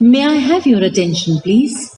May I have your attention, please?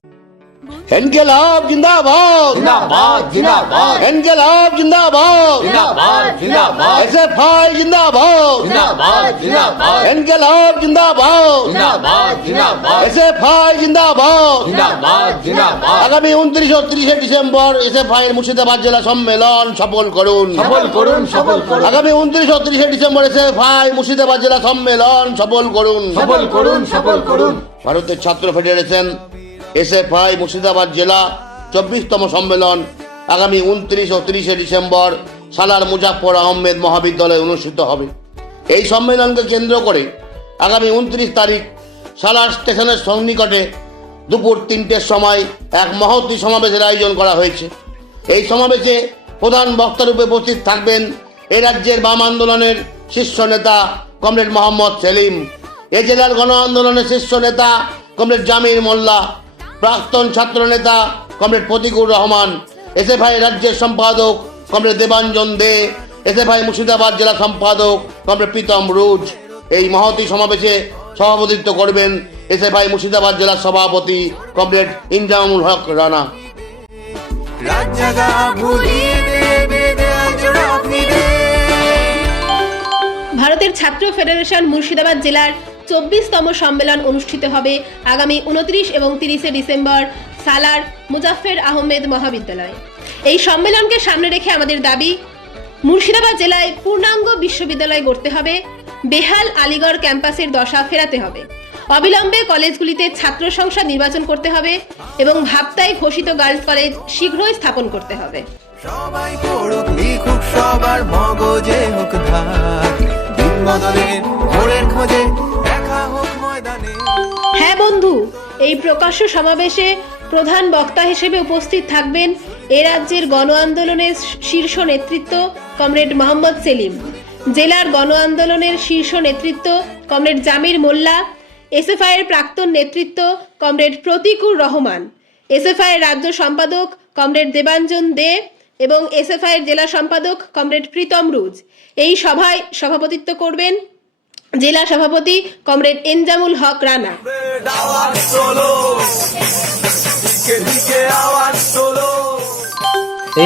इनकलाब जिंदाबाद जिंदाबाद जिंदाबाद इनकलाब जिंदाबाद जिंदाबाद जिंदाबाद एसएफआई जिंदाबाद जिंदाबाद जिंदाबाद इनकलाब जिंदाबाद जिंदाबाद जिंदाबाद एसएफआई जिंदाबाद जिंदाबाद जिंदाबाद আগামী 29 ও 30 ডিসেম্বর এসএফআই এর মুর্শিদাবাদ জেলা সম্মেলন সফল করুন সফল করুন সফল করুন আগামী 29 ও 30 ডিসেম্বর এসএফআই মুর্শিদাবাদ জেলা সম্মেলন সফল করুন সফল করুন সফল করুন ভারতের ছাত্র ফেডারেশন এসএফআই মুর্শিদাবাদ জেলা 24তম সম্মেলন আগামী 29 ও 30 ডিসেম্বর সালার মুজাফফর আহমেদ মহাবিদ্যালয়ে অনুষ্ঠিত হবে। এই সম্মেলনকে কেন্দ্র করে আগামী 29 তারিখ সালার স্টেশনের সন্নিকটে দুপুর 3টের সময় এক মহতী সমাবেশের আয়োজন করা হয়েছে। এই সমাবেশে প্রধান বক্তারূপে উপস্থিত থাকবেন এ রাজ্যের বাম আন্দোলনের শীর্ষ নেতা কমরেড মোহাম্মদ সেলিম, এ জেলার গণ আন্দোলনের শীর্ষ নেতা কমরেড জামির মোল্লা, প্রাক্তন ছাত্র নেতা কমরেড প্রতিকুর রহমান, এসএফআই রাজ্যের সম্পাদক কমরেড দেবাঞ্জন দে, এসএফআই মুর্শিদাবাদ জেলা সম্পাদক কমরেড প্রীতম রুজ। এই মহতী সমাবেশে সভাপতিত্ব করবেন এসএফআই মুর্শিদাবাদ জেলার সভাপতি কমরেড ইনজামুল হক রানা। ভারতের ছাত্র ফেডারেশন মুর্শিদাবাদ জেলার 24তম সম্মেলন অনুষ্ঠিত হবে আগামী 29 এবং 30 ডিসেম্বর সালার মুজাফফর আহমেদ মহাবিদ্যালয়ে। এই সম্মেলনকে সামনে রেখে আমাদের দাবি, মুর্শিদাবাদ জেলায় পূর্ণাঙ্গ বিশ্ববিদ্যালয় গড়তে হবে, বেহাল আলিগড় ক্যাম্পাসের দশা ফেরাতে হবে, অবিলম্বে কলেজগুলিতে ছাত্র সংসদ নির্বাচন করতে হবে এবং ভাবতায় ঘোষিত গার্লস কলেজ শীঘ্রই স্থাপন করতে হবে। সবাই পড়ুক লিখুক সবার মগজে হোক ধার, দিন বদলের ভোরের খোঁজে দেখা হোক ময়দানে। হ্যাঁ বন্ধু, এই প্রকাশ্য সমাবেশে প্রধান বক্তা হিসেবে উপস্থিত থাকবেন এ রাজ্যের গণ আন্দোলনের শীর্ষ নেতৃত্ব কমরেড মোহাম্মদ সেলিম, জেলার গণ আন্দোলনের শীর্ষ নেতৃত্ব কমরেড জামির মোল্লা, এসএফআই এর প্রাক্তন নেতৃত্ব কমরেড প্রতিকুর রহমান, এসএফআই এর রাজ্য সম্পাদক কমরেড দেবাঞ্জন দে এবং এসএফআই এর জেলা সম্পাদক কমরেড প্রীতম রুজ। এই সভায় সভাপতিত্ব করবেন জেলা সভাপতি কমরেড ইনজামুল হক রানা।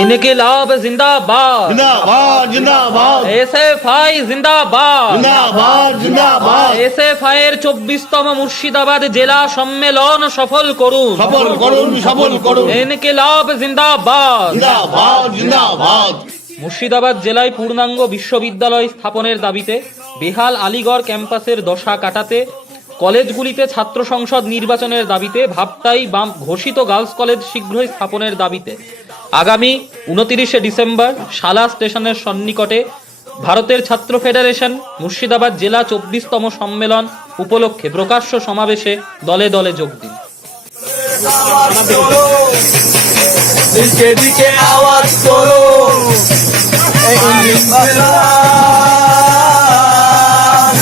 इनकलाब जिंदाबाद जिंदाबाद जिंदाबाद एसएफआई जिंदाबाद जिंदाबाद जिंदाबाद एसएफआई এর 24তম মুর্শিদাবাদ জেলা সম্মেলন সফল করুন সফল করুন সফল করুন ইনকলাব জিন্দাবাদ জিন্দাবাদ জিন্দাবাদ। মুর্শিদাবাদ জেলায় পূর্ণাঙ্গ বিশ্ববিদ্যালয় স্থাপনের দাবিতে, বেহাল আলিগড় ক্যাম্পাসের দশা কাটাতে, কলেজগুলিতে ছাত্র সংসদ নির্বাচনের দাবিতে, ভাবতাই বাম ঘোষিত গার্লস কলেজ শীঘ্রই স্থাপনের দাবিতে আগামী 29 ডিসেম্বর শালা স্টেশনের সন্নিকটে ভারতের ছাত্র ফেডারেশন মুর্শিদাবাদ জেলা 24তম সম্মেলন উপলক্ষে প্রকাশ্য সমাবেশে দলে দলে যোগ দিন। দিকে দিকে আওয়াজ তোলো,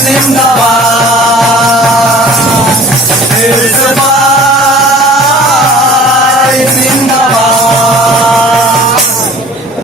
জিন্দাবাদ।